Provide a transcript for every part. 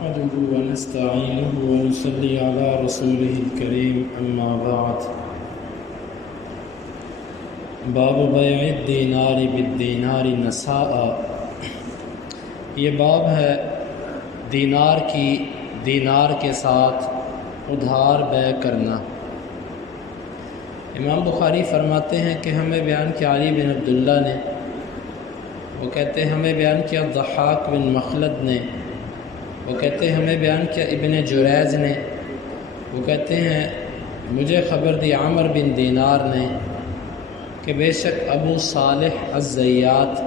نحمده ونستعينه ونصلي على رسوله الكريم أما بعد باب بیع الدینار بالدینار نساء، یہ باب ہے دینار کے ساتھ ادھار بیع کرنا۔ امام بخاری فرماتے ہیں کہ ہمیں بیان کیا علی بن عبداللہ نے، وہ کہتے ہیں ہمیں بیان کیا ضحاک بن مخلد نے، وہ کہتے ہیں ہمیں بیان کیا ابن جریج نے، وہ کہتے ہیں مجھے خبر دی عامر بن دینار نے کہ بے شک ابو صالح الزیات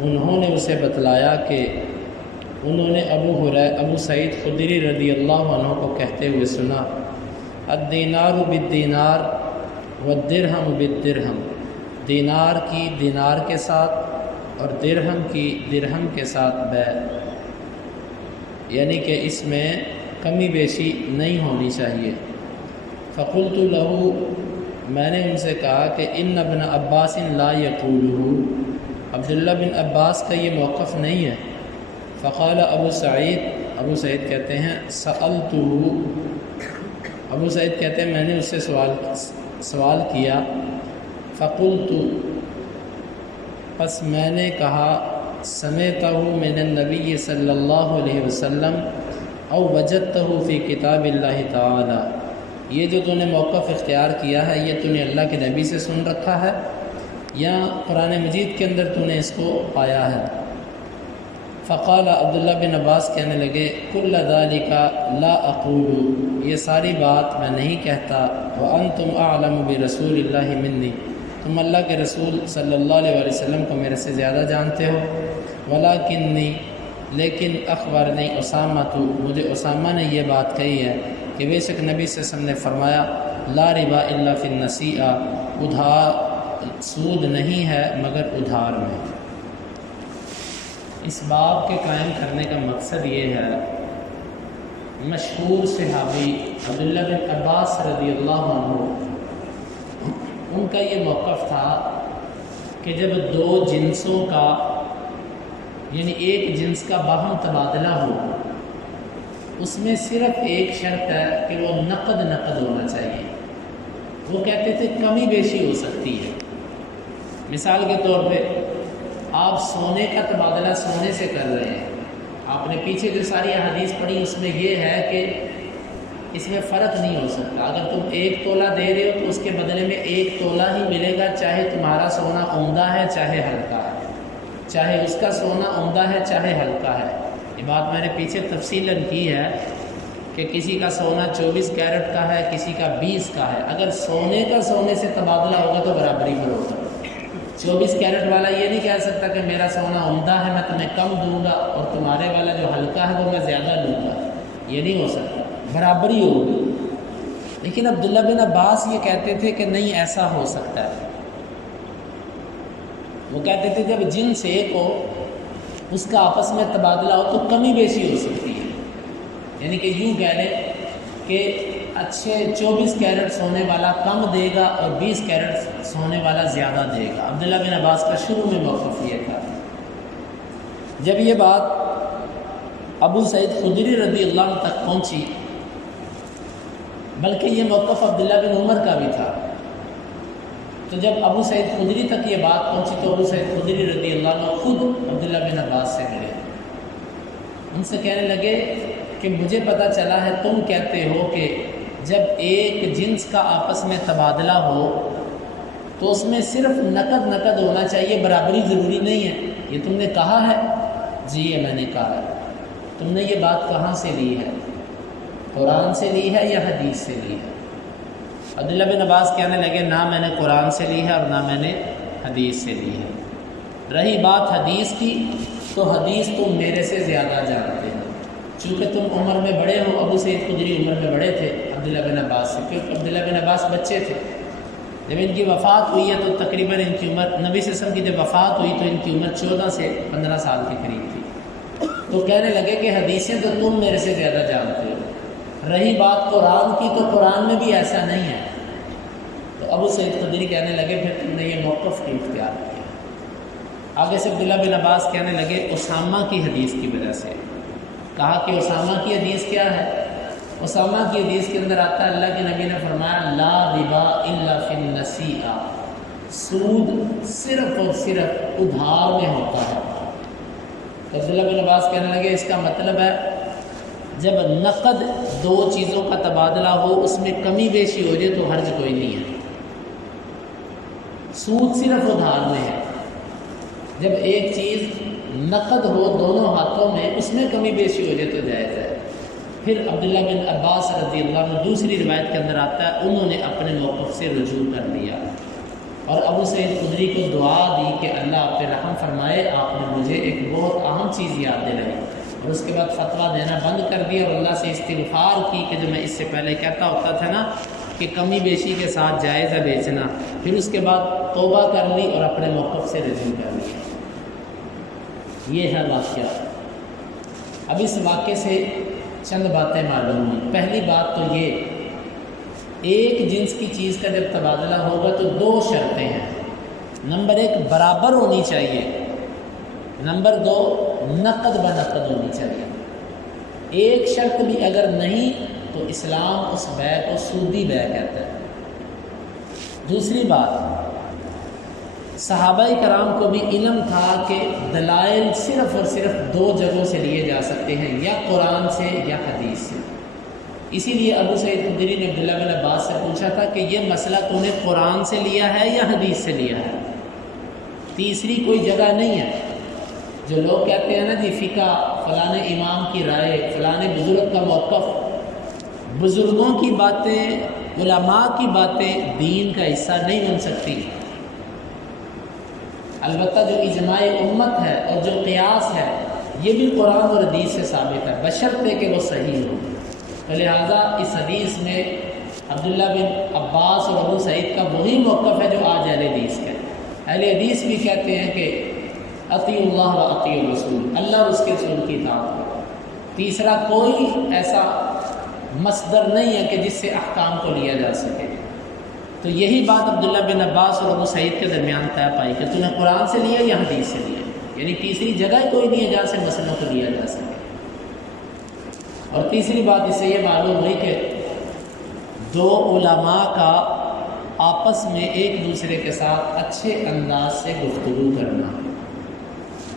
انہوں نے اسے بتلایا کہ انہوں نے ابو سعید خدری رضی اللہ عنہ کو کہتے ہوئے سنا، الدینار بالدینار والدرہم بالدرہم، دینار کی دینار کے ساتھ اور درہم کی درہم کے ساتھ بیع، یعنی کہ اس میں کمی بیشی نہیں ہونی چاہیے۔ فقلت لہو، میں نے ان سے کہا کہ ان ابن عباس لا یقولہ، عبداللہ بن عباس کا یہ موقف نہیں ہے۔ فقال ابو سعید کہتے ہیں سألتہ، ابو سعید کہتے ہیں میں نے اس سے سوال کیا، فقلت، پس میں نے کہا، سمعتہ من النبی صلی اللہ علیہ وسلم او وجدتہ فی کتاب اللہ تعالی، یہ جو تو نے موقف اختیار کیا ہے یہ تو نے اللہ کے نبی سے سن رکھا ہے یا قرآن مجید کے اندر تو نے اس کو پایا ہے؟ فقال، عبداللہ بن عباس کہنے لگے، کل ذالک لا اقول، یہ ساری بات میں نہیں کہتا، وانتم اعلم برسول اللہ منی، تم اللہ کے رسول صلی اللہ علیہ وسلم کو میرے سے زیادہ جانتے ہو، ولیکنی، لیکن اخبرنی اسامہ، تو مجھے اسامہ نے یہ بات کہی ہے کہ بے شک نبی صلی اللہ علیہ وسلم نے فرمایا، لا ربا الا فی النسیئہ، ادھار سود نہیں ہے مگر ادھار میں۔ اس باب کے قائم کرنے کا مقصد یہ ہے، مشہور صحابی عبداللہ بن عباس رضی اللہ عنہ، ان کا یہ موقف تھا کہ جب دو جنسوں کا یعنی ایک جنس کا باہم تبادلہ ہو، اس میں صرف ایک شرط ہے کہ وہ نقد ہونا چاہیے۔ وہ کہتے تھے کمی بیشی ہو سکتی ہے۔ مثال کے طور پہ آپ سونے کا تبادلہ سونے سے کر رہے ہیں، آپ نے پیچھے جو ساری احادیث پڑھی اس میں یہ ہے کہ اس میں فرق نہیں ہو سکتا، اگر تم 1 تولہ دے رہے ہو تو اس کے بدلے میں 1 تولہ ہی ملے گا، چاہے تمہارا سونا عمدہ ہے چاہے ہلکا ہے، چاہے اس کا سونا عمدہ ہے چاہے ہلکا ہے۔ یہ بات میں نے پیچھے تفصیلاً کی ہے کہ کسی کا سونا 24 کیرٹ کا ہے، کسی کا 20 کا ہے، اگر سونے کا سونے سے تبادلہ ہوگا تو برابری پر ہوگا۔ 24 کیرٹ والا یہ نہیں کہہ سکتا کہ میرا سونا عمدہ ہے میں تمہیں کم دوں گا اور تمہارے والا جو ہلکا ہے وہ میں زیادہ لوں گا، یہ نہیں ہو سکتا، برابری ہوگی۔ لیکن عبداللہ بن عباس یہ کہتے تھے کہ نہیں، ایسا ہو سکتا ہے۔ وہ کہتے تھے جب جنس ایک ہو اس کا آپس میں تبادلہ ہو تو کمی بیشی ہو سکتی ہے، یعنی کہ یوں کہہ لیں کہ اچھے 24 کیرٹ سونے والا کم دے گا اور 20 کیرٹ سونے والا زیادہ دے گا۔ عبداللہ بن عباس کا شروع میں موقف یہ تھا۔ جب یہ بات ابو سعید خدری رضی اللہ عنہ تک پہنچی، بلکہ یہ موقف عبداللہ بن عمر کا بھی تھا، تو جب ابو سعید خدری تک یہ بات پہنچی تو ابو سعید خدری رضی اللہ عنہ خود عبداللہ بن عباس سے ملے، ان سے کہنے لگے کہ مجھے پتہ چلا ہے تم کہتے ہو کہ جب ایک جنس کا آپس میں تبادلہ ہو تو اس میں صرف نقد ہونا چاہیے، برابری ضروری نہیں ہے، یہ تم نے کہا ہے؟ جی یہ میں نے کہا ہے۔ تم نے یہ بات کہاں سے لی ہے؟ قرآن سے لی ہے یا حدیث سے لی ہے؟ عبداللہ بن عباس کہنے لگے نہ میں نے قرآن سے لی ہے اور نہ میں نے حدیث سے لی ہے۔ رہی بات حدیث کی تو حدیث تم میرے سے زیادہ جانتے ہو، چونکہ تم عمر میں بڑے ہو، ابو سعید خدری عمر میں بڑے تھے عبداللہ بن عباس سے، کیونکہ عبداللہ بن عباس بچے تھے۔ جب ان کی وفات ہوئی ہے تو تقریباً ان کی عمر، نبی صلی اللہ علیہ وسلم کی جب وفات ہوئی تو ان کی عمر 14 سے 15 سال کے قریب تھی، تو کہنے لگے کہ حدیثیں تو تم میرے سے زیادہ جانتے ہو، رہی بات قرآن کی تو قرآن میں بھی ایسا نہیں ہے۔ تو ابو سعید خدری کہنے لگے پھر تم نے یہ موقف کیوں اختیار کیا؟ آگے سے عبداللہ بن عباس کہنے لگے اسامہ کی حدیث کی وجہ سے، کہا کہ اسامہ کی حدیث کیا ہے؟ اسامہ کی حدیث کے اندر آتا ہے اللہ کے نبی نے فرمایا لا ربا الا فی النسیئہ، سود صرف اور صرف ادھار میں ہوتا ہے۔ عبداللہ بن عباس کہنے لگے اس کا مطلب ہے جب نقد دو چیزوں کا تبادلہ ہو اس میں کمی بیشی ہو جائے تو حرج کوئی نہیں ہے، سود صرف ادھار میں ہے۔ جب ایک چیز نقد ہو دونوں ہاتھوں میں اس میں کمی بیشی ہو جائے تو جائز ہے۔ پھر عبداللہ بن عباس رضی اللہ عنہ دوسری روایت کے اندر آتا ہے انہوں نے اپنے موقف سے رجوع کر لیا اور ابو سعید خدری کو دعا دی کہ اللہ آپ پہ رحم فرمائے، آپ نے مجھے ایک بہت اہم چیز یاد دلائی، اور اس کے بعد فتویٰ دینا بند کر دیا اور اللہ سے استغفار کی کہ جو میں اس سے پہلے کہتا ہوتا تھا نا کہ کمی بیشی کے ساتھ جائز ہے بیچنا، پھر اس کے بعد توبہ کر لی اور اپنے موقف سے رجوع کر لیا۔ یہ ہے واقعہ۔ اب اس واقعے سے چند باتیں معلوم ہوئی۔ پہلی بات تو یہ، ایک جنس کی چیز کا جب تبادلہ ہوگا تو دو شرطیں ہیں۔ نمبر ایک برابر ہونی چاہیے، نمبر دو نقد بنقد ہونی چاہیے۔ ایک شرط بھی اگر نہیں تو اسلام اس بیع کو سودی بیع کہتا ہے۔ دوسری بات، صحابہ کرام کو بھی علم تھا کہ دلائل صرف اور صرف دو جگہوں سے لیے جا سکتے ہیں، یا قرآن سے یا حدیث سے۔ اسی لیے ابو سعید خدری نے عبداللہ بن عباس سے پوچھا تھا کہ یہ مسئلہ تو نے قرآن سے لیا ہے یا حدیث سے لیا ہے؟ تیسری کوئی جگہ نہیں ہے۔ جو لوگ کہتے ہیں نا جی فقہ فلاں امام کی رائے، فلاں بزرگ کا موقف، بزرگوں کی باتیں، علماء کی باتیں دین کا حصہ نہیں بن سکتی۔ البتہ جو اجماع امت ہے اور جو قیاس ہے یہ بھی قرآن اور حدیث سے ثابت ہے، بشرطے کہ وہ صحیح ہو۔ تو لہٰذا اس حدیث میں عبداللہ بن عباس اور ابو سعید کا وہی موقف ہے جو آج اہل حدیث کا ہے۔ اہل حدیث بھی کہتے ہیں کہ اطیع اللہ و اطیع الرسول، اللہ اور اس کے رسول کی اطاعت کرو۔ تیسرا کوئی ایسا مصدر نہیں ہے کہ جس سے احکام کو لیا جا سکے۔ تو یہی بات عبداللہ بن عباس اور ابو سعید کے درمیان طے پائی کہ تو نے قرآن سے لیا یا حدیث سے لیا، یعنی تیسری جگہ کوئی نہیں ہے جہاں سے مسئلوں کو لیا جا سکے۔ اور تیسری بات اس سے یہ معلوم ہوئی کہ دو علماء کا آپس میں ایک دوسرے کے ساتھ اچھے انداز سے گفتگو کرنا۔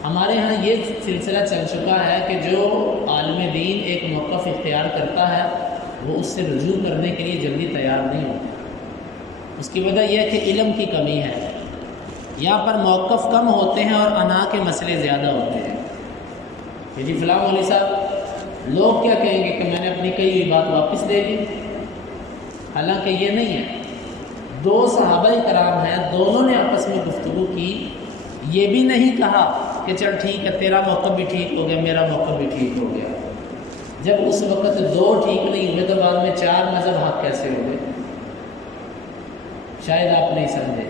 ہمارے ہاں یہ سلسلہ چل چکا ہے کہ جو عالم دین ایک موقف اختیار کرتا ہے وہ اس سے رجوع کرنے کے لیے جلدی تیار نہیں ہوتا۔ اس کی وجہ یہ ہے کہ علم کی کمی ہے، یہاں پر موقف کم ہوتے ہیں اور انا کے مسئلے زیادہ ہوتے ہیں کہ جی فلاں مولوی صاحب لوگ کیا کہیں گے کہ میں نے اپنی کہی ہوئی بات واپس دے دی، حالانکہ یہ نہیں ہے۔ دو صحابہ کرام ہیں، دونوں نے آپس میں گفتگو کی، یہ بھی نہیں کہا کہ چل ٹھیک ہے تیرا موقف بھی ٹھیک ہو گیا میرا موقف بھی ٹھیک ہو گیا۔ جب اس وقت دو ٹھیک نہیں ہوئے تو بعد میں چار مذہب حق کیسے ہو گئے؟ شاید آپ نہیں سمجھے۔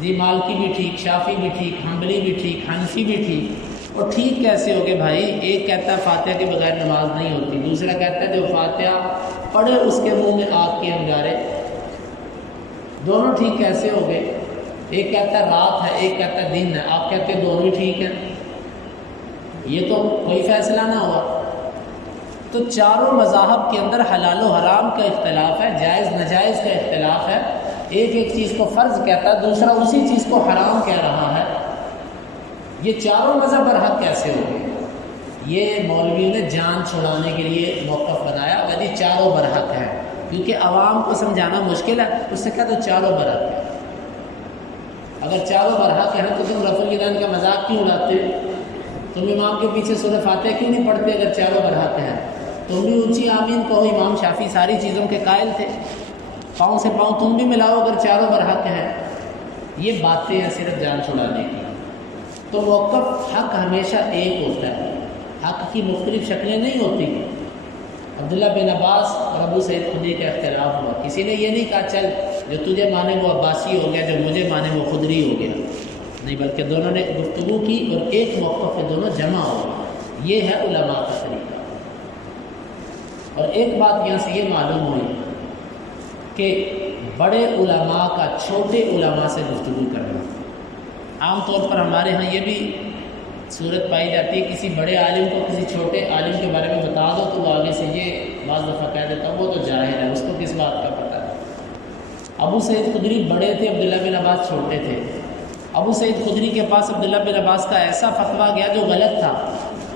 جی مالکی بھی ٹھیک، شافعی بھی ٹھیک، حنبلی بھی ٹھیک، حنفی بھی ٹھیک، اور ٹھیک کیسے ہو گئے بھائی؟ ایک کہتا ہے فاتحہ کے بغیر نماز نہیں ہوتی، دوسرا کہتا ہے جو فاتحہ پڑھے اس کے منہ میں آگ کے انگارے۔ دونوں ٹھیک کیسے ہو گئے؟ ایک کہتا ہے رات ہے، ایک کہتا ہے دن ہے، آپ کہتے ہیں دونوں ٹھیک ہیں، یہ تو کوئی فیصلہ نہ ہوا۔ تو چاروں مذاہب کے اندر حلال و حرام کا اختلاف ہے، جائز ناجائز کا اختلاف ہے۔ ایک ایک چیز کو فرض کہتا ہے، دوسرا اسی چیز کو حرام کہہ رہا ہے۔ یہ چاروں مذہب برحق کیسے ہو گئے؟ یہ مولوی نے جان چھڑانے کے لیے موقف بنایا اور یہ چاروں برحق ہے، کیونکہ عوام کو سمجھانا مشکل ہے، اس سے کہا تو چاروں برحق ہے۔ اگر چاروں برحق ہیں تو تم رفع الیدین کا مذاق کیوں اڑاتے؟ تم امام کے پیچھے سورہ فاتحہ کیوں نہیں پڑھتے اگر چاروں برحق ہیں؟ تم بھی اونچی آمین کہو، امام شافعی ساری چیزوں کے قائل تھے، پاؤں سے پاؤں تم بھی ملاؤ اگر چاروں برحق ہیں۔ یہ باتیں ہیں صرف جان چھڑانے کی۔ تو موقف حق ہمیشہ ایک ہوتا ہے، حق کی مختلف شکلیں نہیں ہوتی۔ عبداللہ بن عباس اور ابو سعید خدری کا اختلاف ہوا، کسی نے یہ نہیں کہا چل جو تجھے مانے وہ عباسی ہو گیا، جو مجھے مانے وہ خدری ہو گیا، نہیں، بلکہ دونوں نے گفتگو کی اور ایک موقف پہ دونوں جمع ہو گئے۔ یہ ہے علماء کا طریقہ۔ اور ایک بات یہاں سے یہ معلوم ہوئی کہ بڑے علماء کا چھوٹے علماء سے گفتگو کرنا، عام طور پر ہمارے ہاں یہ بھی صورت پائی جاتی ہے کسی بڑے عالم کو کسی چھوٹے عالم کے بارے میں بتا دو تو وہ آگے سے یہ بعض دفعہ کہہ دیتا وہ تو جاہل ہے، اس کو کس بات کا پتہ ہے۔ ابو سعید خدری بڑے تھے، عبداللہ بن عباس چھوٹے تھے۔ ابو سعید خدری کے پاس عبداللہ بن عباس کا ایسا فتویٰ گیا جو غلط تھا۔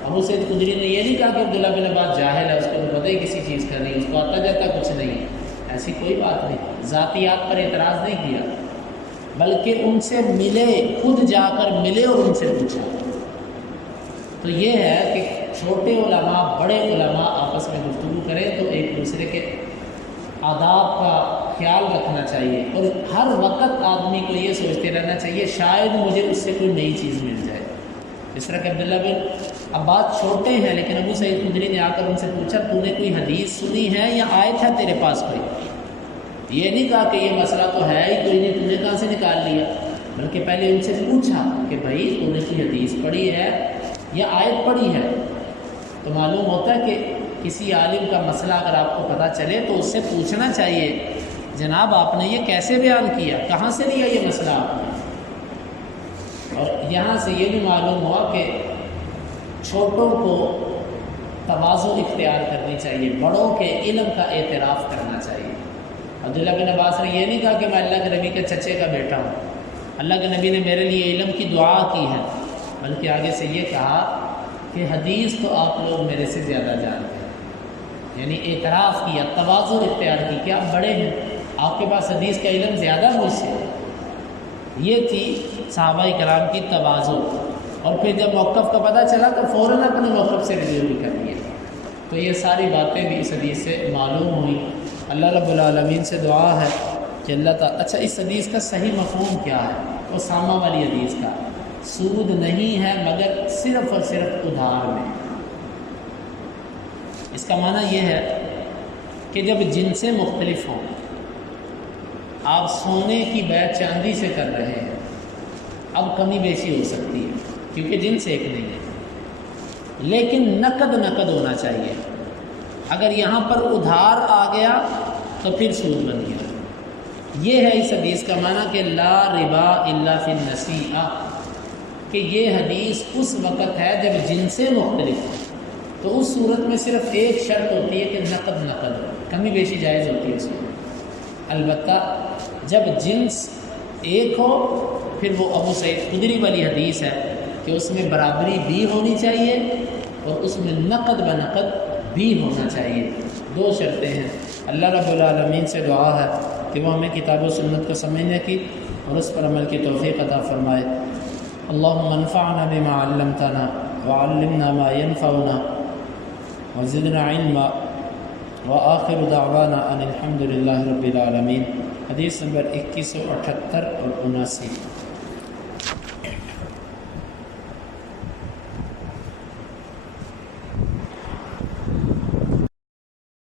ابو سعید خدری نے یہ نہیں کہا کہ عبداللہ بن عباس جاہل ہے، اس کو تو پتہ ہی کسی چیز کا نہیں، اس کو آتا جاتا کچھ نہیں، ایسی کوئی بات نہیں، ذاتیات پر اعتراض نہیں کیا، بلکہ ان سے ملے، خود جا کر ملے اور ان سے پوچھا۔ تو یہ ہے کہ چھوٹے علماء بڑے علماء آپس میں گفتگو کریں تو ایک دوسرے کے آداب کا خیال رکھنا چاہیے، اور ہر وقت آدمی کو یہ سوچتے رہنا چاہیے شاید مجھے اس سے کوئی نئی چیز مل جائے۔ اس طرح کہ عبداللہ بن عباس چھوٹے ہیں لیکن ابو سعید خدری نے آ کر ان سے پوچھا تو نے کوئی حدیث سنی ہے یا آیت ہے تیرے پاس کوئی؟ یہ نہیں کہا کہ یہ مسئلہ تو ہے ہی کوئی نہیں، تو نے کہاں سے نکال لیا، بلکہ پہلے ان سے پوچھا کہ بھائی تو نے کوئی حدیث پڑھی ہے یا آیت پڑھی ہے؟ تو معلوم ہوتا ہے کہ کسی عالم کا مسئلہ اگر آپ کو پتہ چلے تو اس سے پوچھنا چاہیے جناب آپ نے یہ کیسے بیان کیا، کہاں سے لیا یہ مسئلہ آپ نے؟ اور یہاں سے یہ بھی معلوم ہوا کہ چھوٹوں کو تواضع اختیار کرنی چاہیے، بڑوں کے علم کا اعتراف کرنا چاہیے۔ عبداللہ بن عباس نے یہ نہیں کہا کہ میں اللہ کے نبی کے چچے کا بیٹا ہوں، اللہ کے نبی نے میرے لیے علم کی دعا کی ہے، بلکہ آگے سے یہ کہا کہ حدیث تو آپ لوگ میرے سے زیادہ جانتے ہیں، یعنی اعتراف کیا، تواضع اختیار کی کہ آپ بڑے ہیں، آپ کے پاس حدیث کا علم زیادہ مجھ سے۔ یہ تھی صحابہ کرام کی تواضع، اور پھر جب موقف کا پتہ چلا تو فوراً اپنے موقف سے رجوع بھی کر لیا۔ تو یہ ساری باتیں بھی اس حدیث سے معلوم ہوئیں۔ اللہ رب العالمین سے دعا ہے کہ اللہ تعالیٰ، اچھا اس حدیث کا صحیح مفہوم کیا ہے؟ اسامہ والی حدیث کا سود نہیں ہے مگر صرف اور صرف ادھار میں۔ اس کا معنی یہ ہے کہ جب جنسیں مختلف ہوں، آپ سونے کی بیع چاندی سے کر رہے ہیں، اب کمی بیشی ہو سکتی ہے کیونکہ جنس ایک نہیں ہے، لیکن نقد ہونا چاہیے۔ اگر یہاں پر ادھار آ گیا تو پھر سود بن گیا۔ یہ ہے اس حدیث کا معنی کہ لا ربا الا فی النسیئہ، کہ یہ حدیث اس وقت ہے جب جنسیں مختلف ہیں، تو اس صورت میں صرف ایک شرط ہوتی ہے کہ نقد ہو، کمی بیشی جائز ہوتی ہے اس میں۔ البتہ جب جنس ایک ہو پھر وہ ابو سعید خدری والی حدیث ہے کہ اس میں برابری بھی ہونی چاہیے اور اس میں نقد بنقد بھی ہونا چاہیے، دو شرطیں ہیں۔ اللہ رب العالمین سے دعا ہے کہ وہ ہمیں کتاب و سنت کو سمجھنے کی اور اس پر عمل کی توفیق عطا فرمائے۔ اللہم انفعنا بما علمتنا وعلمنا ما ينفعنا وزدنا علما وآخر دعوانا ان الحمد للہ رب العالمین۔ حدیث نمبر 2178 اور 79۔